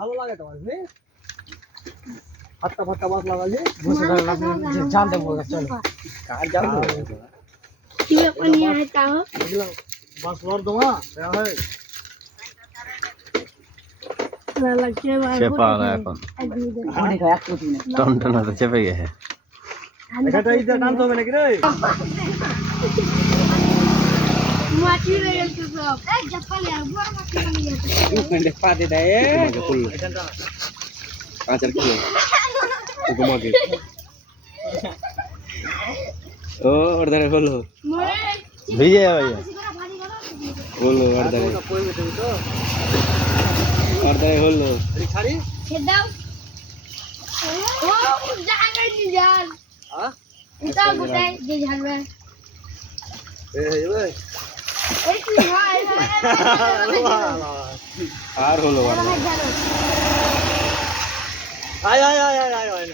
ভালো লাগে তো বুঝলি হাতটা ফাটটা মাছ লাগালি বসে থাকলে জান দেবো চল কার জান দেবো কি পানি है তাও বাস লর দোয়া দেয়া হয় না লাগছে ভাই চেপা এখন টনটনা তো চেপে গেছে এটা ইদা টানতে হবে নাকি রে মাটি রে গেছে সব এই জাপালে আর বড় মাটি বনে গেছে মানে পা দে দে আচার কি তোমাকে ও অর্ডার হলো ভিজে ভাইয়া হলো অর্ডার অর্ডার হলো ছাড়ি দাও ও জায়গা নি যান হ্যাঁ এটা গোটাই যে ঝালবে এই ভাই এই কি হয় আর হলো আয় আয় আয় আয় আয়